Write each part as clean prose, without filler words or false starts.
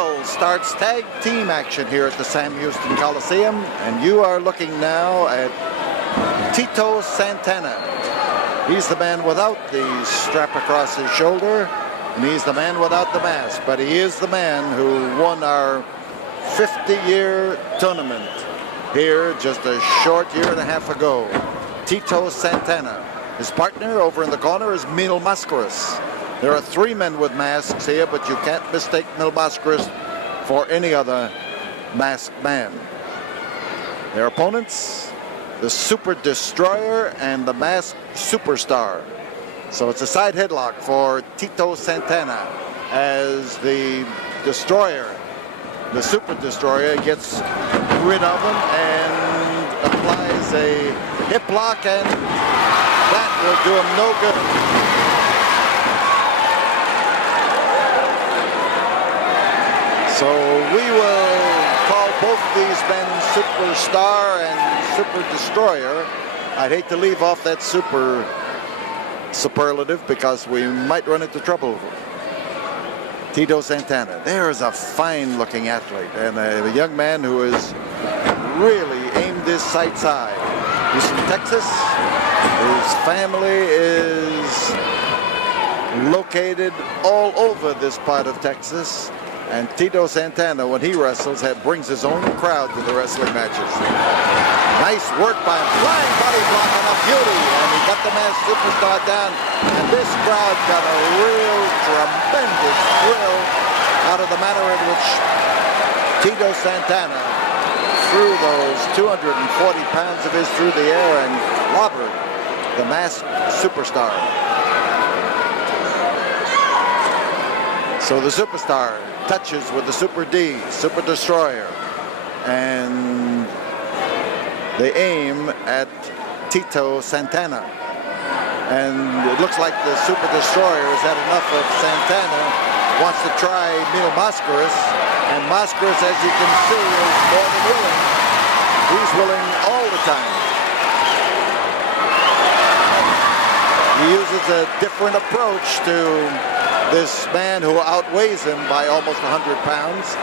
Mil starts tag team action here at the Sam Houston Coliseum, and you are looking now at Tito Santana. He's the man without the strap across his shoulder, and he's the man without the mask, but he is the man who won our 50-year tournament here just a short year and a half ago. Tito Santana. His partner over in the corner is Mil Mascaras. There are three men with masks here, but you can't mistake Mil Mascaras for any other masked man. Their opponents, the Super Destroyer and the Masked Superstar. So it's a side headlock for Tito Santana as the Destroyer, the Super Destroyer, gets rid of him and applies a hip lock, and that will do him no good. So we will call both these men Superstar and Super Destroyer. I'd hate to leave off that super superlative because we might run into trouble. Tito Santana. There is a fine-looking athlete and a young man who has really aimed his sights high. He's from Texas. His family is located all over this part of Texas. And Tito Santana, when he wrestles, brings his own crowd to the wrestling matches. Nice work by him. Flying body block and a beauty. And he got the Masked Superstar down. And this crowd got a real tremendous thrill out of the manner in which Tito Santana threw those 240 pounds of his through the air and clobbered the Masked Superstar. So the Superstar touches with the Super D, Super Destroyer, and they aim at Tito Santana. And it looks like the Super Destroyer has had enough of Santana, wants to try Mil Mascaras, and Mascaras, as you can see, is more than willing. He's willing all the time. He uses a different approach to this man who outweighs him by almost 100 pounds.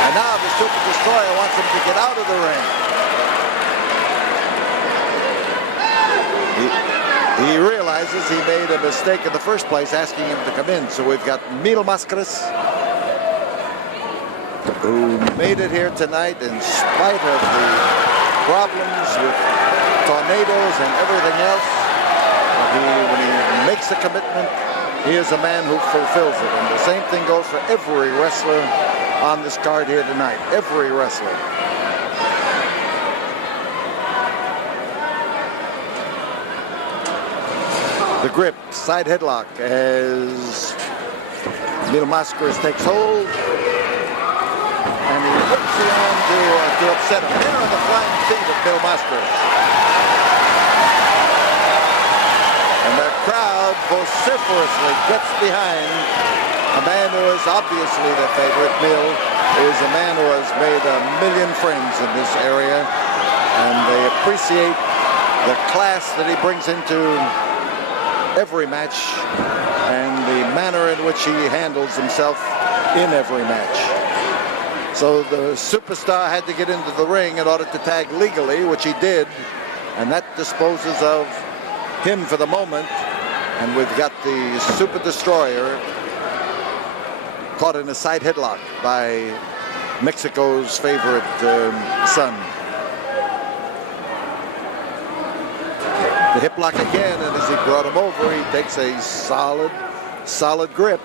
And now the Super Destroyer wants him to get out of the ring. He realizes he made a mistake in the first place asking him to come in. So we've got Mil Mascaras, who made it here tonight in spite of the problems with tornadoes and everything else. When he makes a commitment, he is a man who fulfills it. And the same thing goes for every wrestler on this card here tonight. Every wrestler. The grip, side headlock as Mil Mascaras takes hold. And he whips the arm to upset him. There are the flying feet of Mil Mascaras. And the crowd vociferously gets behind a man who is obviously the favorite. Mil is a man who has made a million friends in this area, and they appreciate the class that he brings into every match and the manner in which he handles himself in every match. So the Superstar had to get into the ring in order to tag legally, which he did, and that disposes of him for the moment. And we've got the Super Destroyer caught in a side headlock by Mexico's favorite son. The hip lock again, and as he brought him over, he takes a solid grip.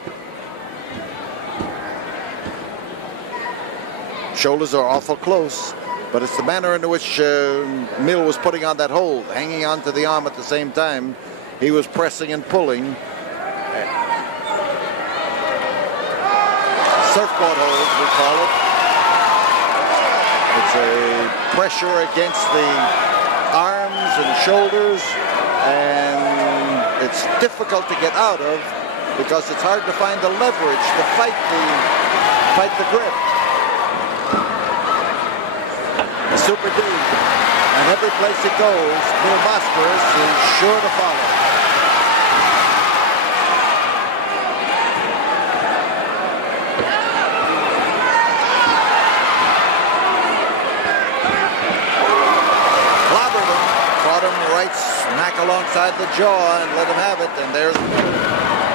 Shoulders are awful close, but it's the manner in which Mil was putting on that hold, hanging onto the arm at the same time. He was pressing and pulling. Surfboard hold, we call it. It's a pressure against the arms and shoulders, and it's difficult to get out of because it's hard to find the leverage to fight the grip. The Super D, and every place it goes, Mil Mascaras is sure to follow. alongside the jaw and let him have it. And there's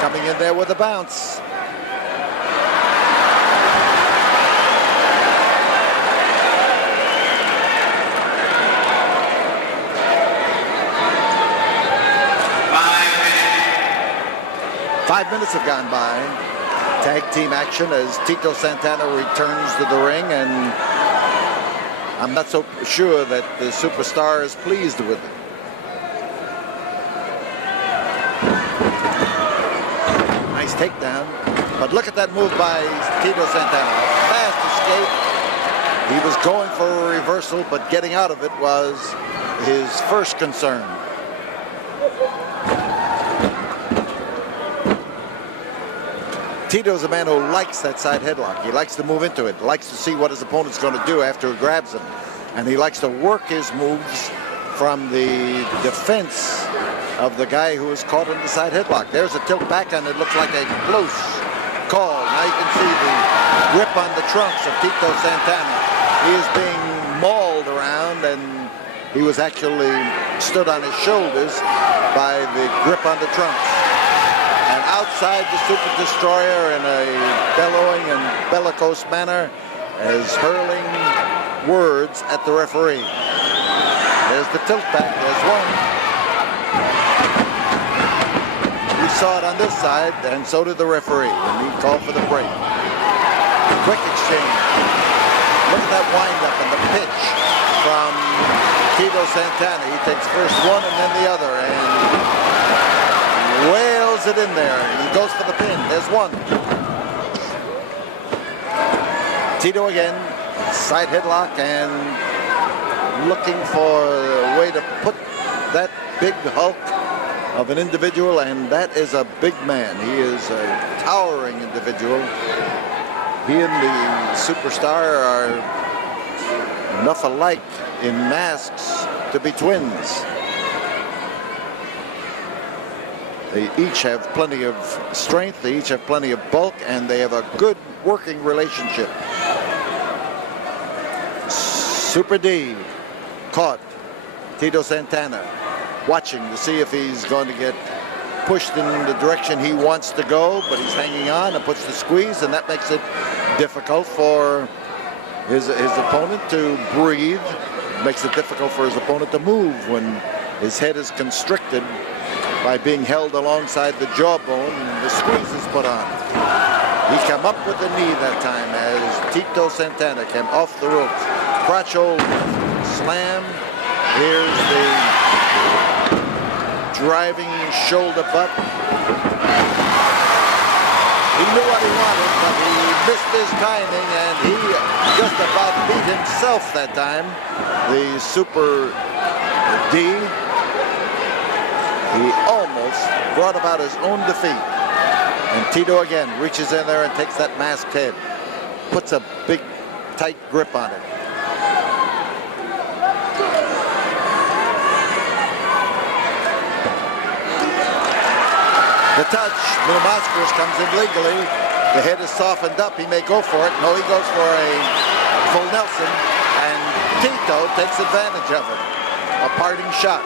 coming in there with a bounce. Five minutes have gone by. Tag team action as Tito Santana returns to the ring, and I'm not so sure that the superstar is pleased with it. Nice takedown, but look at that move by Tito Santana. Fast escape. He was going for a reversal, but getting out of it was his first concern. Tito's a man who likes that side headlock. He likes to move into it, likes to see what his opponent's going to do after he grabs him. And he likes to work his moves from the defense of the guy who is caught in the side headlock. There's a tilt back, and it looks like a close call. Now you can see the grip on the trunks of Tito Santana. He is being mauled around, and he was actually stood on his shoulders by the grip on the trunks. And outside, the Super Destroyer in a bellowing and bellicose manner is hurling words at the referee. There's the tilt back. There's one. We saw it on this side, and so did the referee, and he called for the break. Quick exchange. Look at that windup and the pitch from Tito Santana. He takes first one and then the other, and wails it in there. He goes for the pin. There's one. Tito again, side headlock, and looking for a way to put that big hulk of an individual, and that is a big man. He is a towering individual. He and the superstar are enough alike in masks to be twins. They each have plenty of strength, they each have plenty of bulk, and they have a good working relationship. Super D caught Tito Santana, watching to see if he's going to get pushed in the direction he wants to go, but he's hanging on and puts the squeeze, and that makes it difficult for his opponent to breathe. Makes it difficult for his opponent to move when his head is constricted by being held alongside the jawbone and the squeeze is put on. He came up with the knee that time as Tito Santana came off the ropes. Crotch hold, slam. Here's the driving shoulder butt. He knew what he wanted, but he missed his timing, and he just about beat himself that time. The Super D. He almost brought about his own defeat. And Tito again reaches in there and takes that masked head. Puts a big, tight grip on it. The touch, Mascaras comes in legally. The head is softened up. He may go for it. No, he goes for a full Nelson. And Tito takes advantage of it. A parting shot.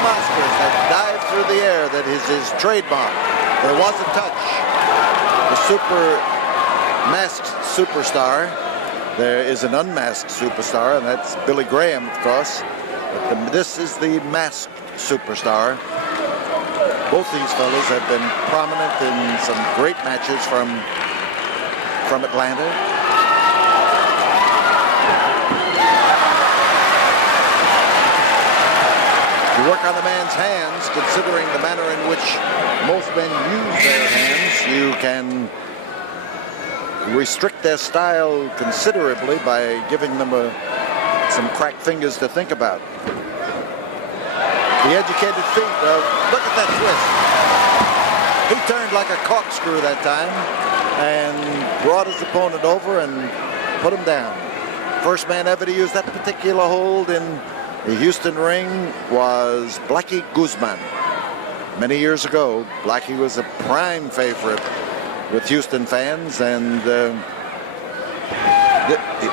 Mascaras had dived through the air. That is his trademark. There was a touch. The masked superstar. There is an unmasked superstar, and that's Billy Graham, of course. But this is the masked superstar. Both these fellas have been prominent in some great matches from Atlanta. You work on a man's hands, considering the manner in which most men use their hands, you can restrict their style considerably by giving them some cracked fingers to think about. The educated feet, look at that twist. He turned like a corkscrew that time and brought his opponent over and put him down. First man ever to use that particular hold in the Houston ring was Blackie Guzman. Many years ago, Blackie was a prime favorite with Houston fans, and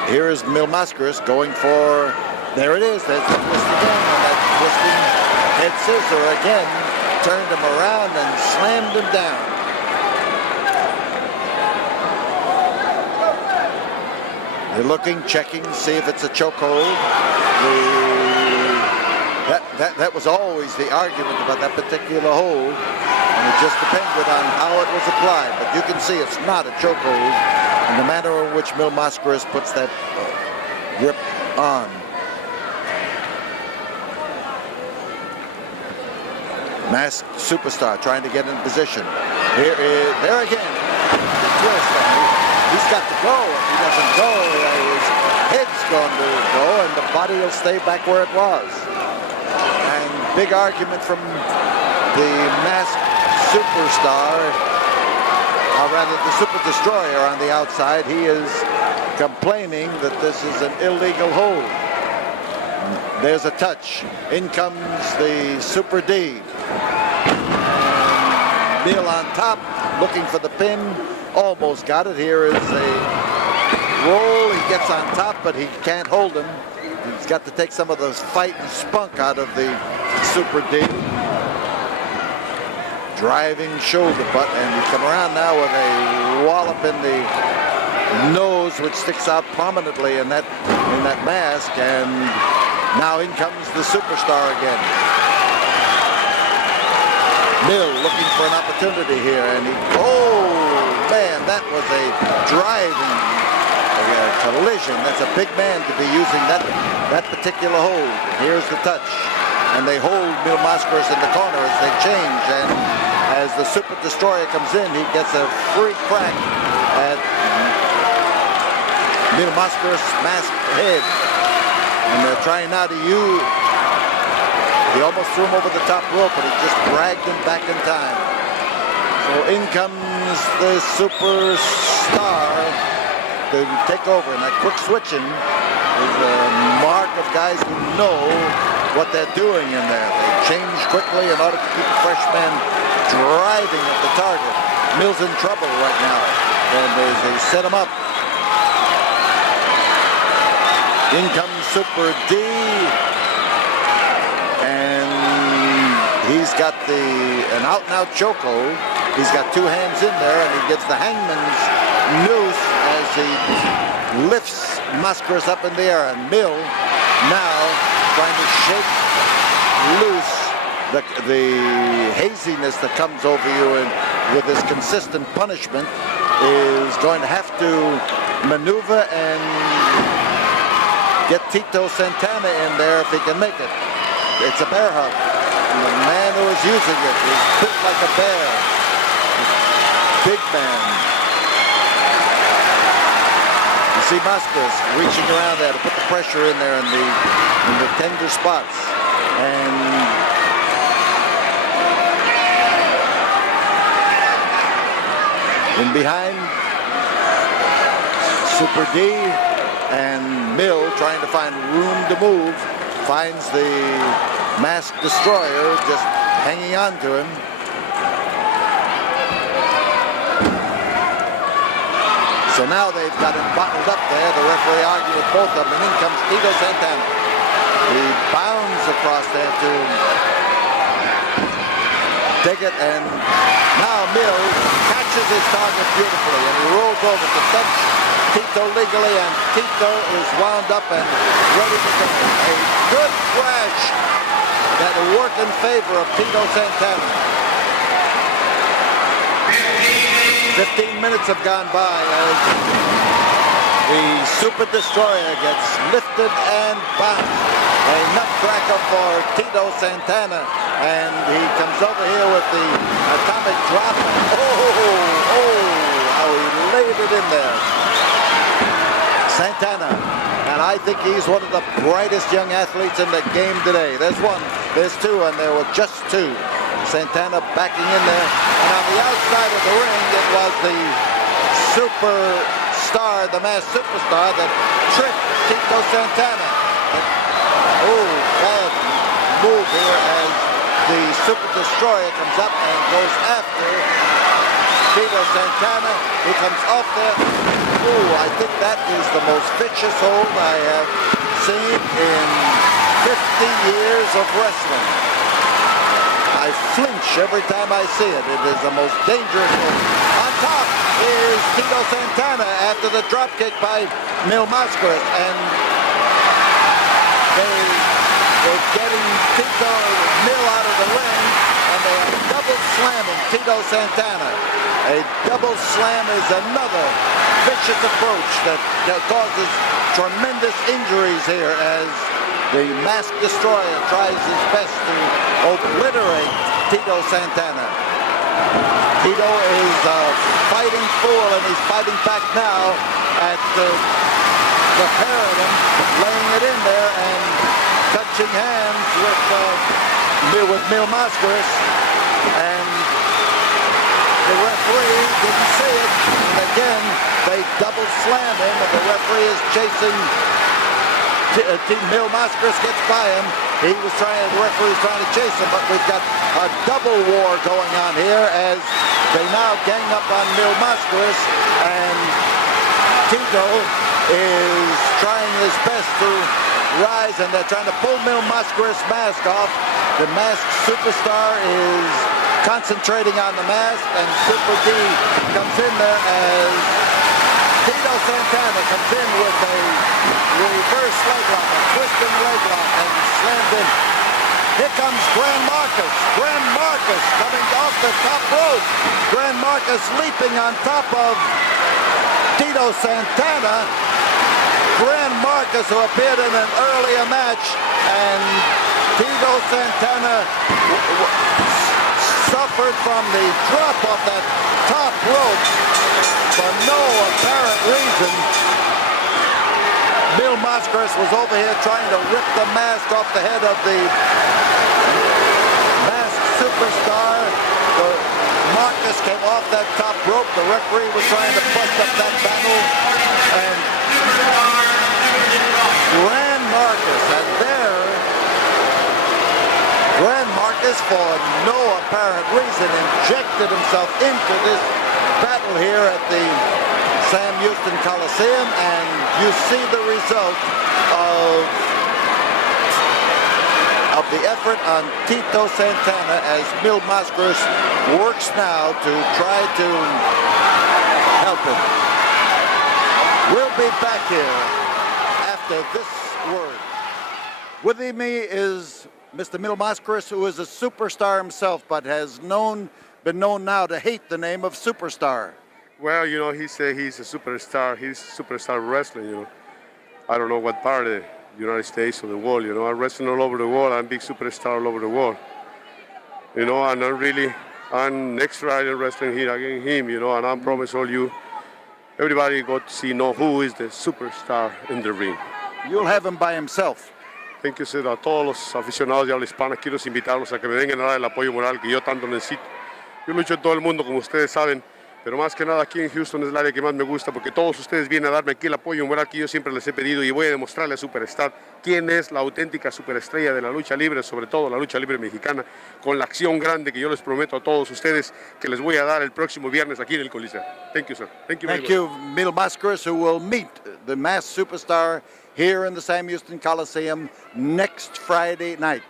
here is Mascaras going for There it is. There's the twist again. And that twisting head scissor again turned him around and slammed him down. They're looking, checking, see if it's a chokehold. That was always the argument about that particular hold, and it just depended on how it was applied. But you can see it's not a chokehold in the manner in which Mil Mascaras puts that grip on. Masked Superstar trying to get in position. There again, the twist. He's got to go. If he doesn't go, his head's going to go, and the body will stay back where it was. And big argument from the Masked Superstar, or rather the Super Destroyer on the outside. He is complaining that this is an illegal hold. There's a touch. In comes the Super D. And Mil on top, looking for the pin. Almost got it. Here is a roll. He gets on top, but he can't hold him. He's got to take some of the fight and spunk out of the Super D. Driving shoulder butt, and you come around now with a wallop in the nose, which sticks out prominently in that mask. And now in comes the Superstar again. Mil looking for an opportunity here, and man, that was a driving collision. That's a big man to be using that particular hold. Here's the touch, and they hold Mil Mascaras in the corner as they change, and as the Super Destroyer comes in, he gets a free crack at Mil Mascaras' masked head, and they're trying now to use. He almost threw him over the top rope, but he just dragged him back in time. So in comes the Superstar to take over, and that quick switching is a mark of guys who know what they're doing in there. They change quickly in order to keep the fresh man driving at the target. Mil's in trouble right now, and they set him up. In comes Super D. He's got an out-and-out chokehold. He's got two hands in there, and he gets the hangman's noose as he lifts Mascaras up in the air. And Mil now trying to shake loose the haziness that comes over you, and with this consistent punishment is going to have to maneuver and get Tito Santana in there if he can make it. It's a bear hug. And the man who is using it is built like a bear. Big man. You see Mascaras reaching around there to put the pressure in there in the tender spots. And in behind, Super D and Mil trying to find room to move. Finds the Masked Destroyer just hanging on to him. So now they've got him bottled up there. The referee argued with both of them, and in comes Tito Santana. He bounds across there to take it, and now Mil catches his target beautifully, and he rolls over to touch Tito legally, and Tito is wound up and ready to go. A good crash that will work in favor of Tito Santana. 15 minutes have gone by as the Super Destroyer gets lifted and bounced. A nutcracker for Tito Santana, and he comes over here with the atomic drop. How he laid it in there. Santana, and I think he's one of the brightest young athletes in the game today. There's one, there's two, and there were just two. Santana backing in there, and on the outside of the ring, it was the Superstar, the Masked Superstar, that tricked Tito Santana. Bad move here as the Super Destroyer comes up and goes after Tito Santana, who comes off there. I think that is the most vicious hold I have seen in 50 years of wrestling. I flinch every time I see it. It is the most dangerous move. On top is Tito Santana after the drop kick by Mil Mascaras, and they're getting Mil out of the ring, and they are double slamming Tito Santana. A double slam is another vicious approach that causes tremendous injuries here as the Masked Destroyer tries his best to obliterate Tito Santana. Tito is a fighting fool, and he's fighting back now at the pair of them, laying it in there and touching hands with Mil Mascaras, and the referee didn't see it. And again, they double slam him, and the referee is chasing. Mil Mascaras gets by him. The referee is trying to chase him, but we've got a double war going on here as they now gang up on Mil Mascaras, and Tito is trying his best to rise, and they're trying to pull Mil Mascaras' mask off. The masked superstar is concentrating on the mask, and Super D comes in there as Tito Santana comes in with a reverse leg lock, a twisting leg lock, and slams in. Here comes Gran Marcus. Gran Marcus coming off the top rope. Gran Marcus leaping on top of Tito Santana. Gran Marcus, who appeared in an earlier match, and Tito Santana suffered from the drop off that top rope for no apparent reason. Mil Mascaras was over here trying to rip the mask off the head of the masked superstar. Marcus came off that top rope. The referee was trying to bust up that battle, and Gran Marcus, and there, Gran Marcus, for no apparent reason, injected himself into this battle here at the Sam Houston Coliseum, and you see the result of the effort on Tito Santana as Mil Mascaras works now to try to help him. We'll be back here after this word. With me is Mr. Mil Mascaras, who is a superstar himself, but has been known now to hate the name of superstar. Well, you know, he said he's a superstar. He's superstar wrestling, you know. I don't know what part of the United States or the world, you know. I'm wrestling all over the world. I'm a big superstar all over the world. You know, and I'm next Friday wrestling here against him, you know, and I promise all you, everybody got to know who is the superstar in the ring. You'll have him by himself. Thank you, sir. A todos los aficionados de habla hispana, quiero invitarlos a que me vengan a dar el apoyo moral que yo tanto necesito. Yo lucho en todo el mundo, como ustedes saben, pero más que nada aquí en Houston es el área que más me gusta, porque todos ustedes vienen a darme aquí el apoyo moral que yo siempre les he pedido, y voy a demostrarle a Superstar quién es la auténtica superestrella de la lucha libre, sobre todo la lucha libre mexicana, con la acción grande que yo les prometo a todos ustedes que les voy a dar el próximo viernes aquí en el Coliseo. Thank you, sir. Thank you very much. Thank you, Mil Mascaras, who will meet the masked superstar here in the Sam Houston Coliseum next Friday night.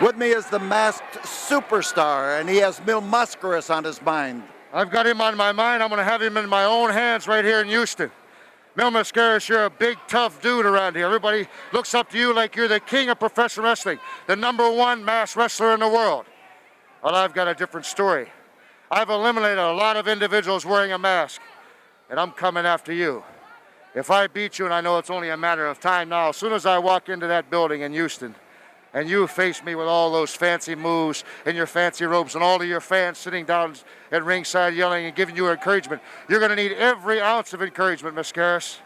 With me is the masked superstar, and he has Mil Mascaras on his mind. I've got him on my mind. I'm going to have him in my own hands right here in Houston. Mil Mascaras, you're a big, tough dude around here. Everybody looks up to you like you're the king of professional wrestling, the #1 masked wrestler in the world. Well, I've got a different story. I've eliminated a lot of individuals wearing a mask, and I'm coming after you. If I beat you, and I know it's only a matter of time now, as soon as I walk into that building in Houston, and you face me with all those fancy moves in your fancy robes and all of your fans sitting down at ringside yelling and giving you encouragement, you're going to need every ounce of encouragement, Mascaras,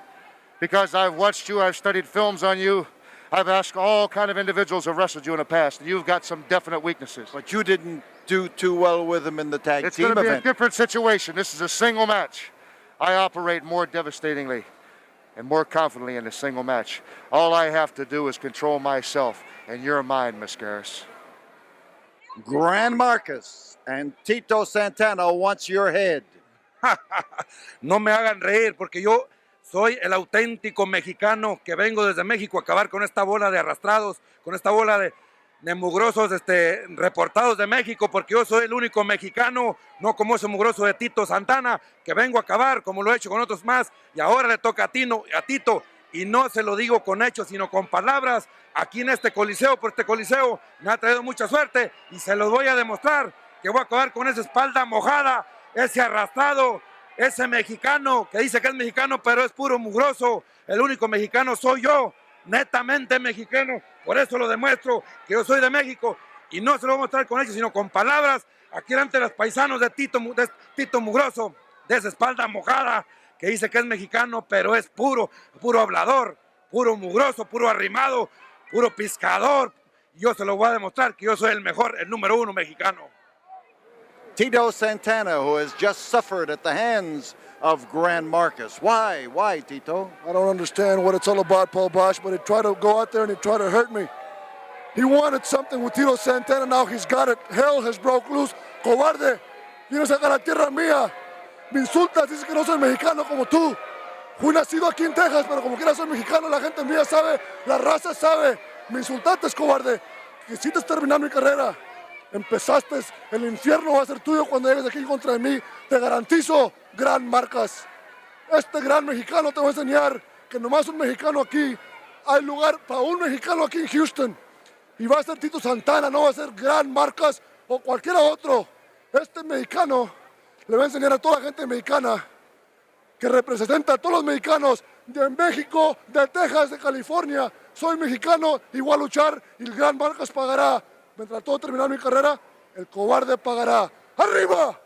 because I've watched you, I've studied films on you, I've asked all kind of individuals who have wrestled you in the past, and you've got some definite weaknesses. But you didn't do too well with him in the tag it's team event. It's going to be a different situation. This is a single match. I operate more devastatingly and more confidently in a single match. All I have to do is control myself, and you're mine, Mascaras. Gran Marcus and Tito Santana wants your head. No me hagan reír, porque yo Soy el auténtico mexicano que vengo desde México a acabar con esta bola de arrastrados, con esta bola de mugrosos reportados de México, porque yo soy el único mexicano, no como ese mugroso de Tito Santana, que vengo a acabar como lo he hecho con otros más, y ahora le toca a Tito, y no se lo digo con hechos, sino con palabras, aquí en este coliseo, por este coliseo me ha traído mucha suerte, y se los voy a demostrar, que voy a acabar con esa espalda mojada, ese arrastrado, ese mexicano que dice que es mexicano, pero es puro mugroso. El único mexicano soy yo, netamente mexicano. Por eso lo demuestro, que yo soy de México. Y no se lo voy a mostrar con hechos, sino con palabras. Aquí delante de los paisanos de Tito Mugroso, de esa espalda mojada, que dice que es mexicano, pero es puro hablador, puro mugroso, puro arrimado, puro pescador. Yo se lo voy a demostrar que yo soy el mejor, el número uno mexicano. Tito Santana, who has just suffered at the hands of Grand Marcus. Why? Why, Tito? I don't understand what it's all about, Paul Bosch, but he tried to go out there and he tried to hurt me. He wanted something with Tito Santana, now he's got it. Hell has broke loose. Cobarde, vienes acá a la tierra mía. Me insultas, dices que no soy mexicano como tú. Fui nacido aquí en Texas, pero como quiera soy mexicano, la gente mía sabe, la raza sabe. Me insultaste, cobarde. Quisiste terminar mi carrera. Empezaste, el infierno va a ser tuyo cuando llegues aquí en contra de mí. Te garantizo, Gran Marcas. Este gran mexicano te va a enseñar que nomás un mexicano aquí, hay lugar para un mexicano aquí en Houston. Y va a ser Tito Santana, no va a ser Gran Marcas o cualquiera otro. Este mexicano le va a enseñar a toda la gente mexicana que representa a todos los mexicanos de México, de Texas, de California. Soy mexicano y voy a luchar y el Gran Marcas pagará. Mientras todo terminar mi carrera, el cobarde pagará. ¡Arriba!